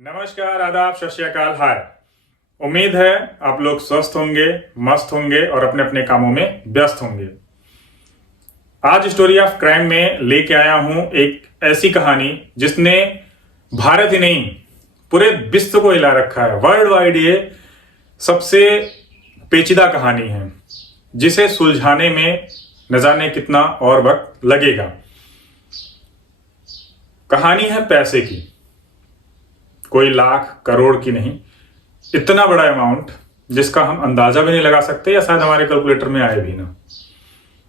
नमस्कार, आदाब, सत श्री अकाल, हाय। उम्मीद है आप लोग स्वस्थ होंगे, मस्त होंगे और अपने अपने कामों में व्यस्त होंगे। आज स्टोरी ऑफ क्राइम में लेके आया हूं एक ऐसी कहानी जिसने भारत ही नहीं पूरे विश्व को हिला रखा है। वर्ल्ड वाइड ये सबसे पेचीदा कहानी है जिसे सुलझाने में न जाने कितना और वक्त लगेगा। कहानी है पैसे की, कोई लाख करोड़ की नहीं, इतना बड़ा अमाउंट जिसका हम अंदाजा भी नहीं लगा सकते या शायद हमारे कैलकुलेटर में आए भी ना।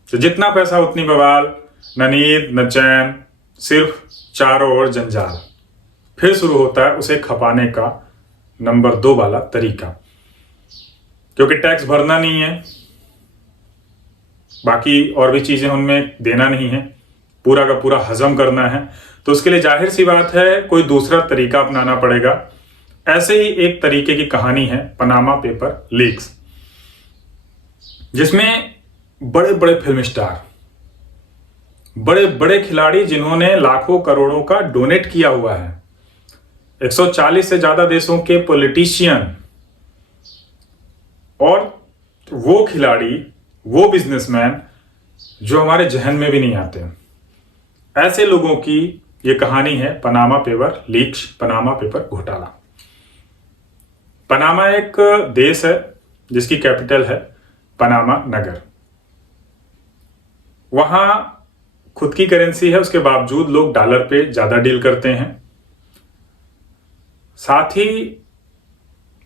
तो जितना पैसा उतनी बवाल, न नींद न चैन, सिर्फ चारों ओर जंजाल। फिर शुरू होता है उसे खपाने का नंबर 2 वाला तरीका, क्योंकि टैक्स भरना नहीं है, बाकी और भी चीजें उनमें देना नहीं है, पूरा का पूरा हजम करना है, तो उसके लिए जाहिर सी बात है कोई दूसरा तरीका अपनाना पड़ेगा। ऐसे ही एक तरीके की कहानी है पनामा पेपर लीक्स, जिसमें बड़े बड़े फिल्म स्टार, बड़े बड़े खिलाड़ी जिन्होंने लाखों करोड़ों का डोनेट किया हुआ है, 140 से ज्यादा देशों के पॉलिटिशियन और वो खिलाड़ी, वो बिजनेसमैन जो हमारे जहन में भी नहीं आते, ऐसे लोगों की ये कहानी है Panama paper leaks, Panama paper घोटाला। पनामा एक देश है जिसकी कैपिटल है पनामा नगर। वहां खुद की करेंसी है, उसके बावजूद लोग डॉलर पे ज्यादा डील करते हैं। साथ ही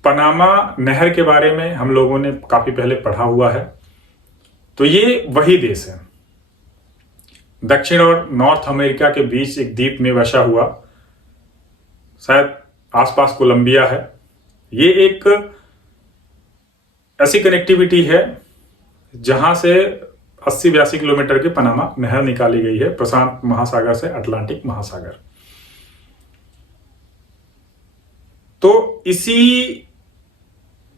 पनामा नहर के बारे में हम लोगों ने काफी पहले पढ़ा हुआ है। तो ये वही देश है, दक्षिण और नॉर्थ अमेरिका के बीच एक द्वीप में बसा हुआ, शायद आसपास कोलंबिया है। ये एक ऐसी कनेक्टिविटी है जहां से 80-82 किलोमीटर की पनामा नहर निकाली गई है प्रशांत महासागर से अटलांटिक महासागर। तो इसी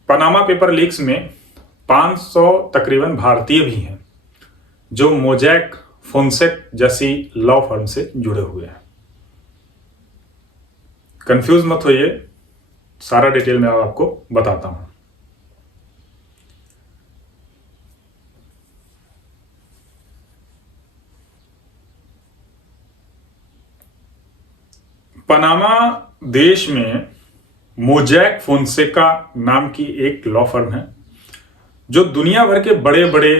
पनामा पेपर लीक्स में 500 तकरीबन भारतीय भी हैं जो मोजैक फोन्सेक जैसी लॉ फर्म से जुड़े हुए हैं। कंफ्यूज मत होइए, सारा डिटेल में आपको बताता हूं। पनामा देश में मोजैक फोन्सेका नाम की एक लॉ फर्म है जो दुनिया भर के बड़े बड़े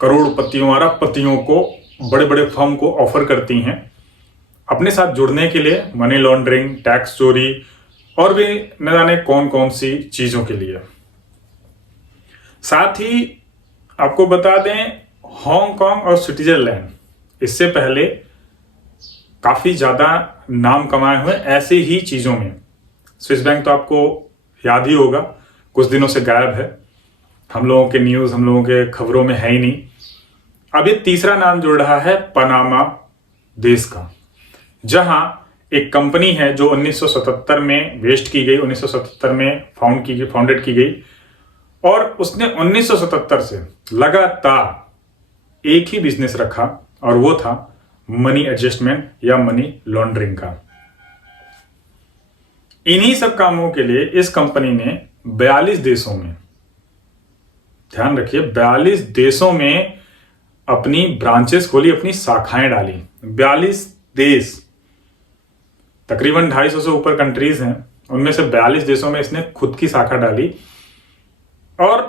करोड़पतियों, अरबपतियों को, बड़े बड़े फर्म को ऑफर करती हैं अपने साथ जुड़ने के लिए, मनी लॉन्ड्रिंग, टैक्स चोरी और भी न जाने कौन कौन सी चीजों के लिए। साथ ही आपको बता दें, हांगकांग और स्विट्जरलैंड इससे पहले काफी ज्यादा नाम कमाए हुए ऐसे ही चीजों में। स्विस बैंक तो आपको याद ही होगा, कुछ दिनों से गायब है, हम लोगों के न्यूज, हम लोगों के खबरों में है ही नहीं। अब ये तीसरा नाम जुड़ रहा है पनामा देश का, जहां एक कंपनी है जो 1977 में वेस्ट की गई, 1977 में फाउंडेड की गई, और उसने 1977 से लगातार एक ही बिजनेस रखा और वो था मनी एडजस्टमेंट या मनी लॉन्ड्रिंग का। इन्हीं सब कामों के लिए इस कंपनी ने 42 देशों में, ध्यान रखिए, 42 देशों में अपनी ब्रांचेस खोली, अपनी शाखाएं डाली। 42 देश, तकरीबन 250 से ऊपर कंट्रीज हैं, उनमें से 42 देशों में इसने खुद की शाखा डाली और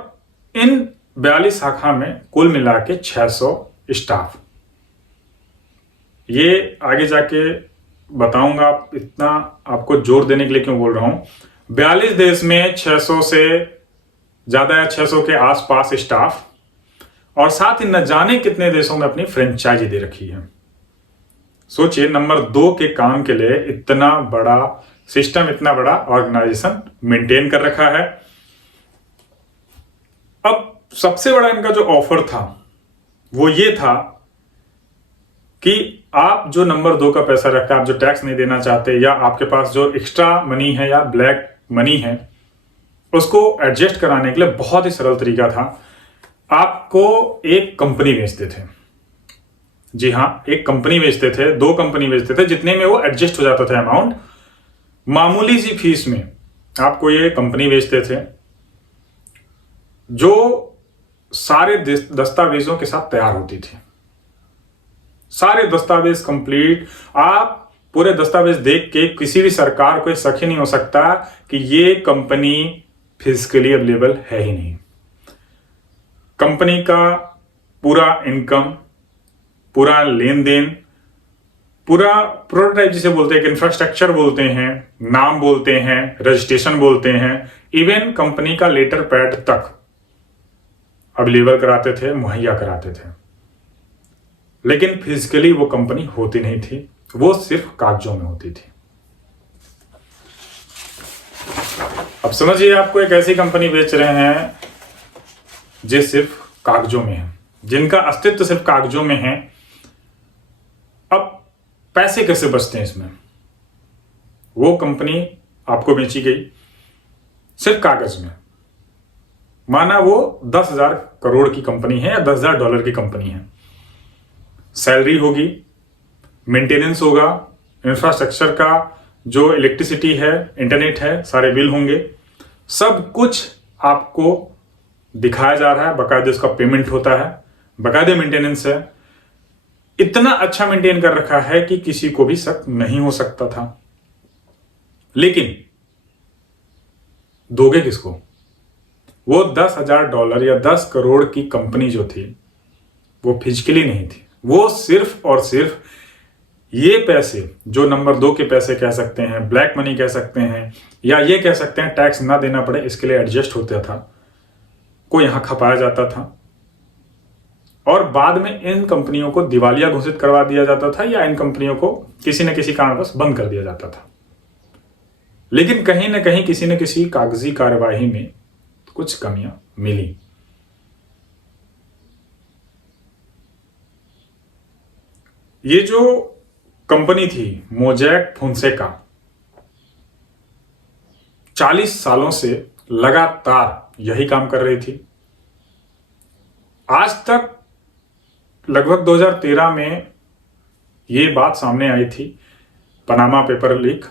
इन 42 शाखा में कुल मिला के 600 स्टाफ। ये आगे जाके बताऊंगा, इतना आपको जोर देने के लिए क्यों बोल रहा हूं। 42 देश में 600 से ज्यादा या 600 के आसपास स्टाफ, और साथ ही न जाने कितने देशों में अपनी फ्रेंचाइजी दे रखी है। सोचिए, नंबर 2 के काम के लिए इतना बड़ा सिस्टम, इतना बड़ा ऑर्गेनाइजेशन मेंटेन कर रखा है। अब सबसे बड़ा इनका जो ऑफर था वो ये था कि आप जो नंबर 2 का पैसा रखते हैं, आप जो टैक्स नहीं देना चाहते, या आपके पास जो एक्स्ट्रा मनी है या ब्लैक मनी है, उसको एडजस्ट कराने के लिए बहुत ही सरल तरीका था। आपको एक कंपनी बेचते थे, जी हां, एक कंपनी बेचते थे, 2 कंपनी बेचते थे, जितने में वो एडजस्ट हो जाता था अमाउंट, मामूली सी फीस में आपको ये कंपनी बेचते थे, जो सारे दस्तावेजों के साथ तैयार होती थी। सारे दस्तावेज कंप्लीट, आप पूरे दस्तावेज देख के किसी भी सरकार को शक ही नहीं हो सकता कि ये कंपनी फिजिकली अवेलेबल है ही नहीं। कंपनी का पूरा इनकम, पूरा लेन देन, पूरा प्रोटोटाइप जिसे बोलते हैं, इंफ्रास्ट्रक्चर बोलते हैं, नाम बोलते हैं, रजिस्ट्रेशन बोलते हैं, इवन कंपनी का लेटर पैड तक अवेलेबल कराते थे, मुहैया कराते थे। लेकिन फिजिकली वो कंपनी होती नहीं थी, वो सिर्फ कागजों में होती थी। अब समझिए, आपको एक ऐसी कंपनी बेच रहे हैं जो सिर्फ कागजों में है, जिनका अस्तित्व सिर्फ कागजों में है। अब पैसे कैसे बचते हैं इसमें? वो कंपनी आपको बेची गई सिर्फ कागज में, माना वो 10,000 करोड़ की कंपनी है या $10,000 की कंपनी है। सैलरी होगी, मेंटेनेंस होगा, इंफ्रास्ट्रक्चर का जो इलेक्ट्रिसिटी है, इंटरनेट है, सारे बिल होंगे, सब कुछ आपको दिखाया जा रहा है। बाकायदे उसका पेमेंट होता है, बाकायदे मेंटेनेंस है, इतना अच्छा मेंटेन कर रखा है कि किसी को भी शक नहीं हो सकता था। लेकिन दोगे किसको? वो $10,000 या 10 करोड़ की कंपनी जो थी वो फिजिकली नहीं थी, वो सिर्फ और सिर्फ ये पैसे, जो नंबर 2 के पैसे कह सकते हैं, ब्लैक मनी कह सकते हैं, या ये कह सकते हैं टैक्स ना देना पड़े इसके लिए एडजस्ट होता था, को यहां खपाया जाता था और बाद में इन कंपनियों को दिवालिया घोषित करवा दिया जाता था या इन कंपनियों को किसी न किसी कारणवश बंद कर दिया जाता था। लेकिन कहीं ना कहीं किसी न किसी कागजी कार्यवाही में कुछ कमियां मिली। ये जो कंपनी थी मोजैक फोंसेका, 40 सालों से लगातार यही काम कर रही थी। आज तक लगभग 2013 में ये बात सामने आई थी, पनामा पेपर लीक,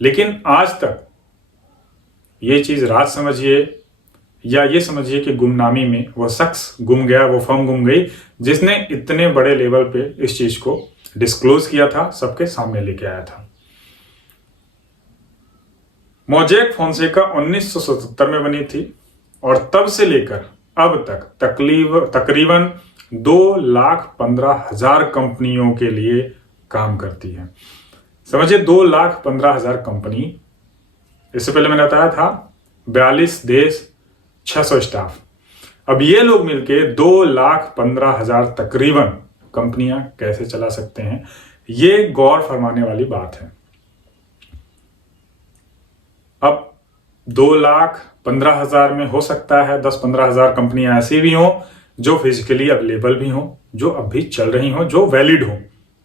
लेकिन आज तक ये चीज राज समझिए या ये समझिए कि गुमनामी में वो शख्स गुम गया, वो फर्म गुम गई जिसने इतने बड़े लेवल पे इस चीज को डिस्क्लोज किया था, सबके सामने लेके आया था। मोजैक फोंसेका 1977 में बनी थी और तब से लेकर अब तक तकरीबन 2,15,000 कंपनियों के लिए काम करती है। समझिए 2,15,000 कंपनी। इससे पहले मैंने बताया था 42 देश, 600 स्टाफ। अब ये लोग मिलके 2,15,000 तकरीबन कंपनियां कैसे चला सकते हैं, ये गौर फरमाने वाली बात है। अब 2,15,000 में हो सकता है 10-15,000 कंपनियां ऐसी भी हों जो फिजिकली अवेलेबल भी हों, जो अभी चल रही हों, जो वैलिड हों,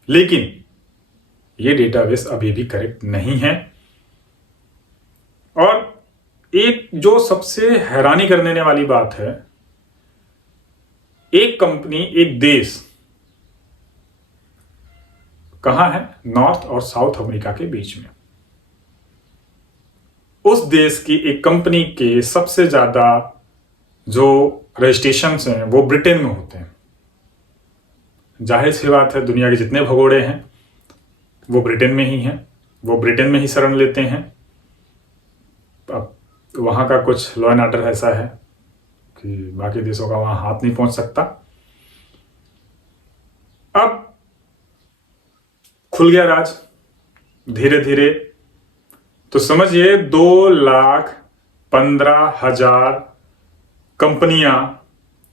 लेकिन ये डेटाबेस अभी भी करेक्ट नहीं है। और एक जो सबसे हैरानी करने वाली बात है, एक कंपनी, एक देश कहां है? नॉर्थ और साउथ अमेरिका के बीच में। उस देश की एक कंपनी के सबसे ज्यादा जो रजिस्ट्रेशंस हैं वो ब्रिटेन में होते हैं। जाहिर सी बात है, दुनिया के जितने भगोड़े हैं वो ब्रिटेन में ही हैं, वो ब्रिटेन में ही शरण लेते हैं। अब वहां का कुछ लॉ एंड ऑर्डर ऐसा है कि बाकी देशों का वहां हाथ नहीं पहुंच सकता। अब खुल गया राज धीरे धीरे। तो समझिए 2,15,000 कंपनियां,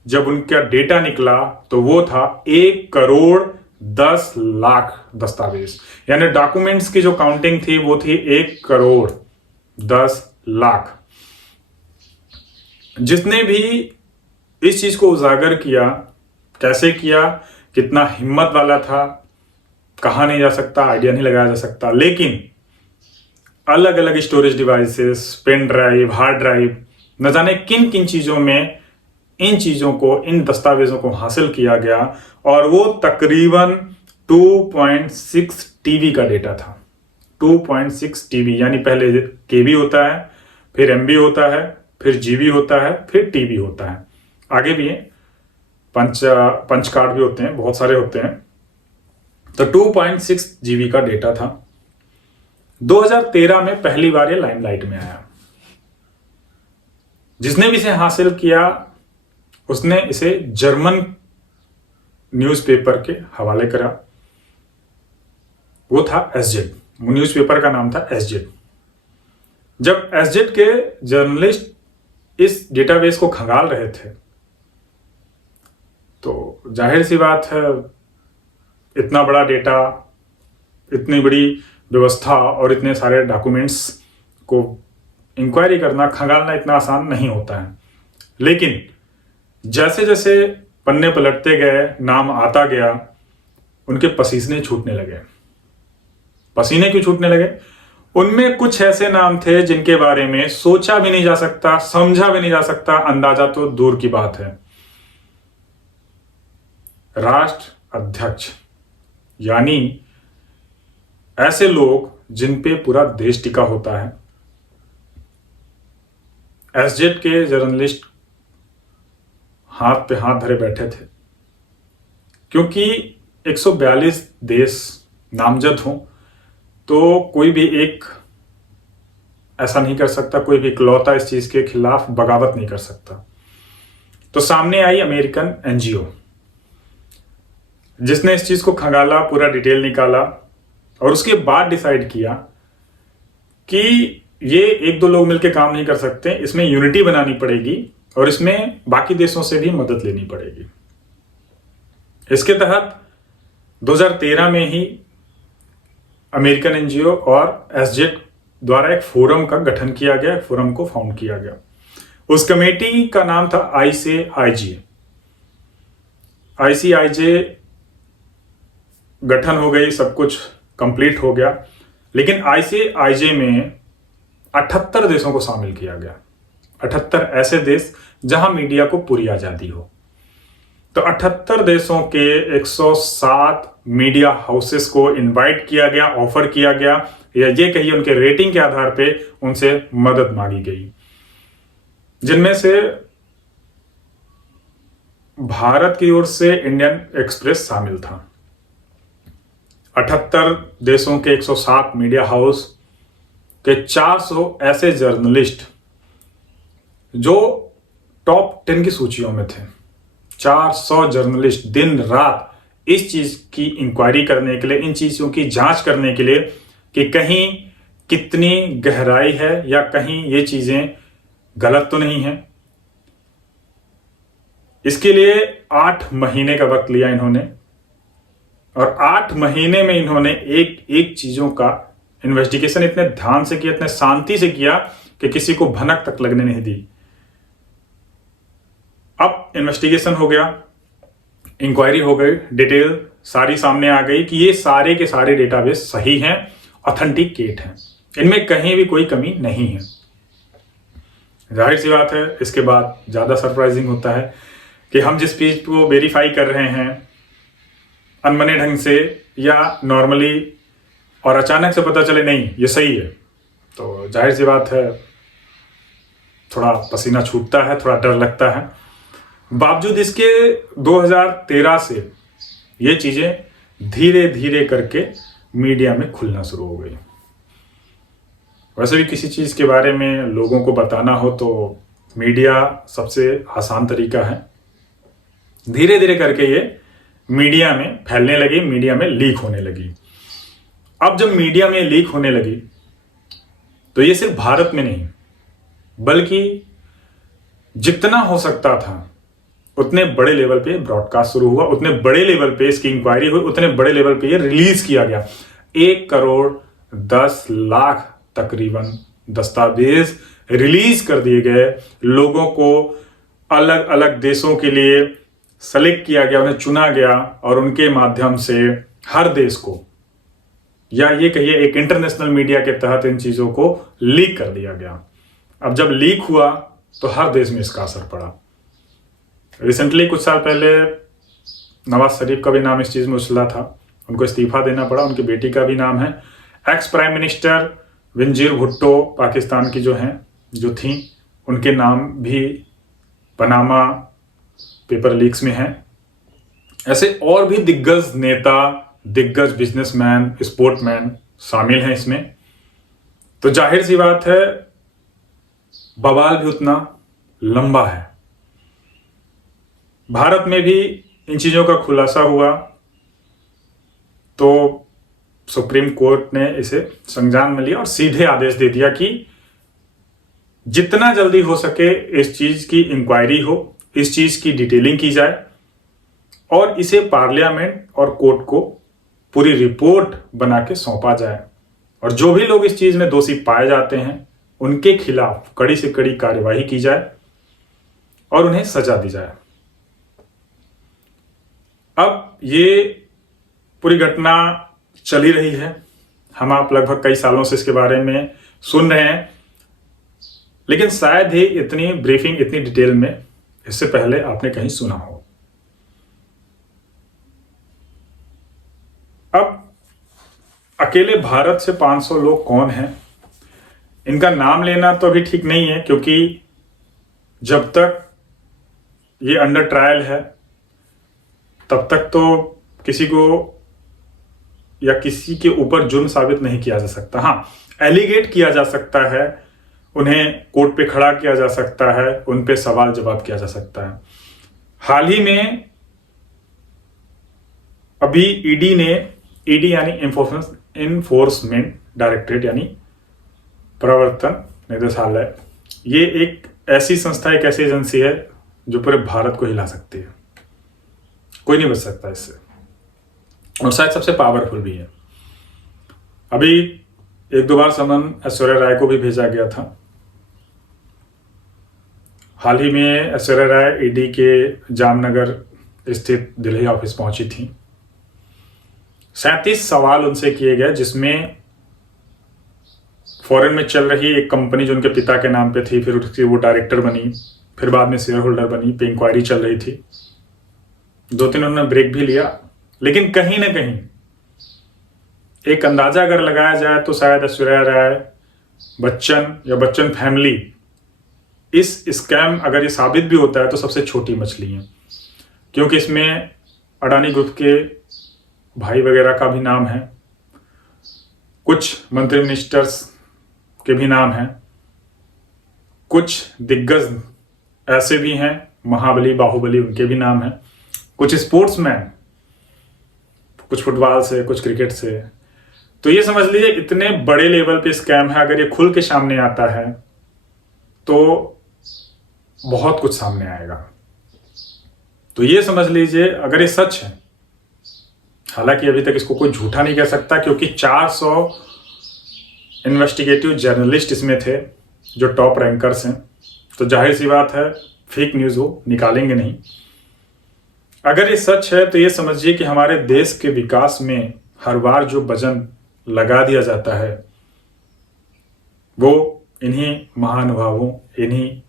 जब उनका डेटा निकला तो वो था 1,10,00,000 दस्तावेज, यानी डॉक्यूमेंट्स की जो काउंटिंग थी वो थी 1,10,00,000। जिसने भी इस चीज को उजागर किया, कैसे किया, कितना हिम्मत वाला था, कहा नहीं जा सकता, आइडिया नहीं लगाया जा सकता। लेकिन अलग अलग storage devices, pen drive, hard drive, न जाने किन किन चीजों में इन चीजों को, इन दस्तावेजों को हासिल किया गया और वो तकरीबन 2.6 टीबी का डेटा था। 2.6 टीबी, यानी पहले केबी होता है, फिर एमबी होता है, फिर जीबी होता है, फिर टीबी होता है, आगे भी है, पंच कार्ड भी होते हैं, बहुत सारे होते हैं। तो 2.6 जीबी का डेटा था। 2013 में पहली बार ये लाइमलाइट में आया। जिसने भी इसे हासिल किया उसने इसे जर्मन न्यूज़पेपर के हवाले करा। वो था एसजेड, न्यूज़पेपर का नाम था एसजेड। जब एसजेड के जर्नलिस्ट इस डेटाबेस को खंगाल रहे थे तो जाहिर सी बात है, इतना बड़ा डेटा, इतनी बड़ी व्यवस्था और इतने सारे डॉक्यूमेंट्स को इंक्वायरी करना, खंगालना इतना आसान नहीं होता है। लेकिन जैसे जैसे पन्ने पलटते गए, नाम आता गया, उनके पसीने छूटने लगे। पसीने क्यों छूटने लगे? उनमें कुछ ऐसे नाम थे जिनके बारे में सोचा भी नहीं जा सकता, समझा भी नहीं जा सकता, अंदाजा तो दूर की बात है। राष्ट्र अध्यक्ष, यानी ऐसे लोग जिन पे पूरा देश टिका होता है। एसजेड के जर्नलिस्ट हाथ पे हाथ धरे बैठे थे, क्योंकि 142 देश नामजद हों तो कोई भी एक ऐसा नहीं कर सकता, कोई भी इकलौता इस चीज के खिलाफ बगावत नहीं कर सकता। तो सामने आई अमेरिकन एनजीओ, जिसने इस चीज को खंगाला, पूरा डिटेल निकाला और उसके बाद डिसाइड किया कि ये एक दो लोग मिलकर काम नहीं कर सकते, इसमें यूनिटी बनानी पड़ेगी और इसमें बाकी देशों से भी मदद लेनी पड़ेगी। इसके तहत 2013 में ही अमेरिकन एनजीओ और एसजेड द्वारा एक फोरम का गठन किया गया, एक फोरम को फाउंड किया गया। उस कमेटी का नाम था आईसीआईजे। आईसीआईजे गठन हो गई, सब कुछ कंप्लीट हो गया, लेकिन आईसीआईजे में 78 देशों को शामिल किया गया। 78 ऐसे देश जहां मीडिया को पूरी आजादी हो। तो 78 देशों के 107 मीडिया हाउसेस को इनवाइट किया गया, ऑफर किया गया, या ये कहिए उनके रेटिंग के आधार पे उनसे मदद मांगी गई, जिनमें से भारत की ओर से इंडियन एक्सप्रेस शामिल था। 78 देशों के 107 मीडिया हाउस के 400 ऐसे जर्नलिस्ट जो टॉप 10 की सूचियों में थे। 400 जर्नलिस्ट दिन रात इस चीज की इंक्वायरी करने के लिए, इन चीजों की जांच करने के लिए कि कहीं कितनी गहराई है या कहीं ये चीजें गलत तो नहीं है। इसके लिए 8 महीने का वक्त लिया इन्होंने और 8 महीने में इन्होंने एक एक चीजों का इन्वेस्टिगेशन इतने ध्यान से किया, इतने शांति से किया कि किसी को भनक तक लगने नहीं दी। अब इन्वेस्टिगेशन हो गया, इंक्वायरी हो गई, डिटेल सारी सामने आ गई कि ये सारे के सारे डेटाबेस सही हैं, ऑथेंटिकेट हैं, इनमें कहीं भी कोई कमी नहीं है। जाहिर सी बात है, इसके बाद ज्यादा सरप्राइजिंग होता है कि हम जिस पेज को वेरीफाई कर रहे हैं अनमने ढंग से या नॉर्मली, और अचानक से पता चले नहीं ये सही है, तो जाहिर सी बात है थोड़ा पसीना छूटता है, थोड़ा डर लगता है। बावजूद इसके 2013 से ये चीजें धीरे धीरे करके मीडिया में खुलना शुरू हो गई। वैसे भी किसी चीज के बारे में लोगों को बताना हो तो मीडिया सबसे आसान तरीका है। धीरे धीरे करके ये मीडिया में फैलने लगी, मीडिया में लीक होने लगी। अब जब मीडिया में लीक होने लगी तो ये सिर्फ भारत में नहीं बल्कि जितना हो सकता था उतने बड़े लेवल पे ब्रॉडकास्ट शुरू हुआ, उतने बड़े लेवल पे इसकी इंक्वायरी हुई, उतने बड़े लेवल पे ये रिलीज किया गया। 1 करोड़ 10 लाख तकरीबन दस्तावेज रिलीज कर दिए गए। लोगों को अलग अलग देशों के लिए सेलेक्ट किया गया, उन्हें चुना गया और उनके माध्यम से हर देश को, या ये कहिए एक इंटरनेशनल मीडिया के तहत इन चीजों को लीक कर दिया गया। अब जब लीक हुआ तो हर देश में इसका असर पड़ा। रिसेंटली कुछ साल पहले नवाज शरीफ का भी नाम इस चीज में उछला था, उनको इस्तीफा देना पड़ा, उनकी बेटी का भी नाम है। Ex prime minister Benazir Bhutto Pakistan की जो थी, उनके नाम भी पनामा पेपर लीक्स में हैं। ऐसे और भी दिग्गज नेता, दिग्गज बिजनेसमैन, स्पोर्टमैन शामिल हैं इसमें। तो जाहिर सी बात है बवाल भी उतना लंबा है। भारत में भी इन चीजों का खुलासा हुआ तो सुप्रीम कोर्ट ने इसे संज्ञान में लिया और सीधे आदेश दे दिया कि जितना जल्दी हो सके इस चीज की इंक्वायरी हो, इस चीज की डिटेलिंग की जाए और इसे पार्लियामेंट और कोर्ट को पूरी रिपोर्ट बना के सौंपा जाए, और जो भी लोग इस चीज में दोषी पाए जाते हैं उनके खिलाफ कड़ी से कड़ी कार्यवाही की जाए और उन्हें सजा दी जाए। अब ये पूरी घटना चली रही है, हम आप लगभग कई सालों से इसके बारे में सुन रहे हैं, लेकिन शायद ही इतनी ब्रीफिंग, इतनी डिटेल में इससे पहले आपने कहीं सुना हो। अब अकेले भारत से 500 लोग कौन हैं, इनका नाम लेना तो अभी ठीक नहीं है, क्योंकि जब तक ये अंडर ट्रायल है तब तक तो किसी को या किसी के ऊपर जुर्म साबित नहीं किया जा सकता। हाँ, एलिगेट किया जा सकता है, उन्हें कोर्ट पे खड़ा किया जा सकता है, उन पे सवाल जवाब किया जा सकता है। हाल ही में अभी ईडी यानी इन्फोर्समेंट डायरेक्टरेट यानी प्रवर्तन निदेशालय, ये एक ऐसी संस्था, एक ऐसी एजेंसी है जो पूरे भारत को हिला सकती है। कोई नहीं बच सकता इससे, और शायद सबसे पावरफुल भी है। अभी 1-2 बार समन ऐश्वर्या राय को भी भेजा गया था। हाल ही में ऐश्वर्या राय ईडी के जामनगर स्थित दिल्ली ऑफिस पहुंची थी। 37 सवाल उनसे किए गए, जिसमें फॉरेन में चल रही एक कंपनी जो उनके पिता के नाम पे थी, फिर उसकी वो डायरेक्टर बनी, फिर बाद में शेयर होल्डर बनी, पे इंक्वायरी चल रही थी। 2-3 उन्होंने ब्रेक भी लिया, लेकिन कहीं ना कहीं एक अंदाजा अगर लगाया जाए तो शायद ऐश्वर्या राय, बच्चन या बच्चन फैमिली, इस स्कैम अगर ये साबित भी होता है तो सबसे छोटी मछली है, क्योंकि इसमें अडानी ग्रुप के भाई वगैरह का भी नाम है, कुछ मंत्री मिनिस्टर्स के भी नाम हैं, कुछ दिग्गज ऐसे भी हैं, महाबली बाहुबली, उनके भी नाम हैं, कुछ स्पोर्ट्समैन, कुछ फुटबॉल से, कुछ क्रिकेट से। तो ये समझ लीजिए इतने बड़े लेवल पे स्कैम है, अगर ये खुल के सामने आता है तो बहुत कुछ सामने आएगा। तो ये समझ लीजिए अगर ये सच है, हालांकि अभी तक इसको कोई झूठा नहीं कह सकता, क्योंकि 400 इन्वेस्टिगेटिव जर्नलिस्ट इसमें थे जो टॉप रैंकर्स हैं, तो जाहिर सी बात है फेक न्यूज़ वो निकालेंगे नहीं। अगर ये सच है तो ये समझिए कि हमारे देश के विकास में हर बार जो वजन लगा दिया जाता है वो इन्हीं महानुभावों, इन्हीं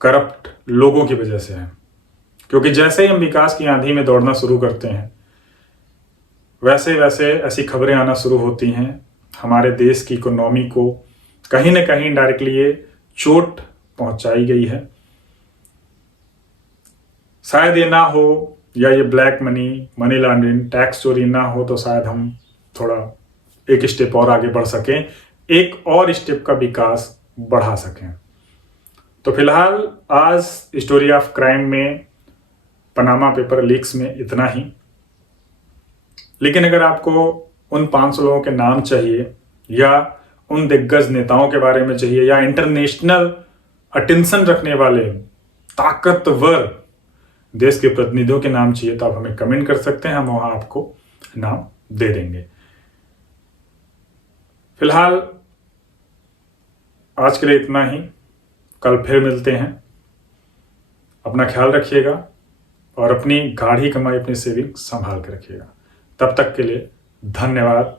करप्ट लोगों की वजह से है। क्योंकि जैसे ही हम विकास की आंधी में दौड़ना शुरू करते हैं, वैसे वैसे ऐसी खबरें आना शुरू होती हैं, हमारे देश की इकोनॉमी को कहीं ना कहीं डायरेक्टली ये चोट पहुंचाई गई है। शायद ये ना हो, या ये black money, money laundering, tax चोरी ना हो, तो शायद हम थोड़ा एक स्टेप और आगे बढ़ सकें, एक और स्टेप का विकास बढ़ा सकें। तो फिलहाल आज स्टोरी ऑफ क्राइम में, पनामा पेपर लीक्स में इतना ही। लेकिन अगर आपको उन 500 लोगों के नाम चाहिए, या उन दिग्गज नेताओं के बारे में चाहिए, या इंटरनेशनल अटेंशन रखने वाले ताकतवर देश के प्रतिनिधियों के नाम चाहिए, तो आप हमें कमेंट कर सकते हैं, हम वहां आपको नाम दे देंगे। फिलहाल आज के लिए इतना ही, कल फिर मिलते हैं। अपना ख्याल रखिएगा और अपनी गाढ़ी कमाई, अपनी सेविंग संभाल के रखिएगा। तब तक के लिए धन्यवाद।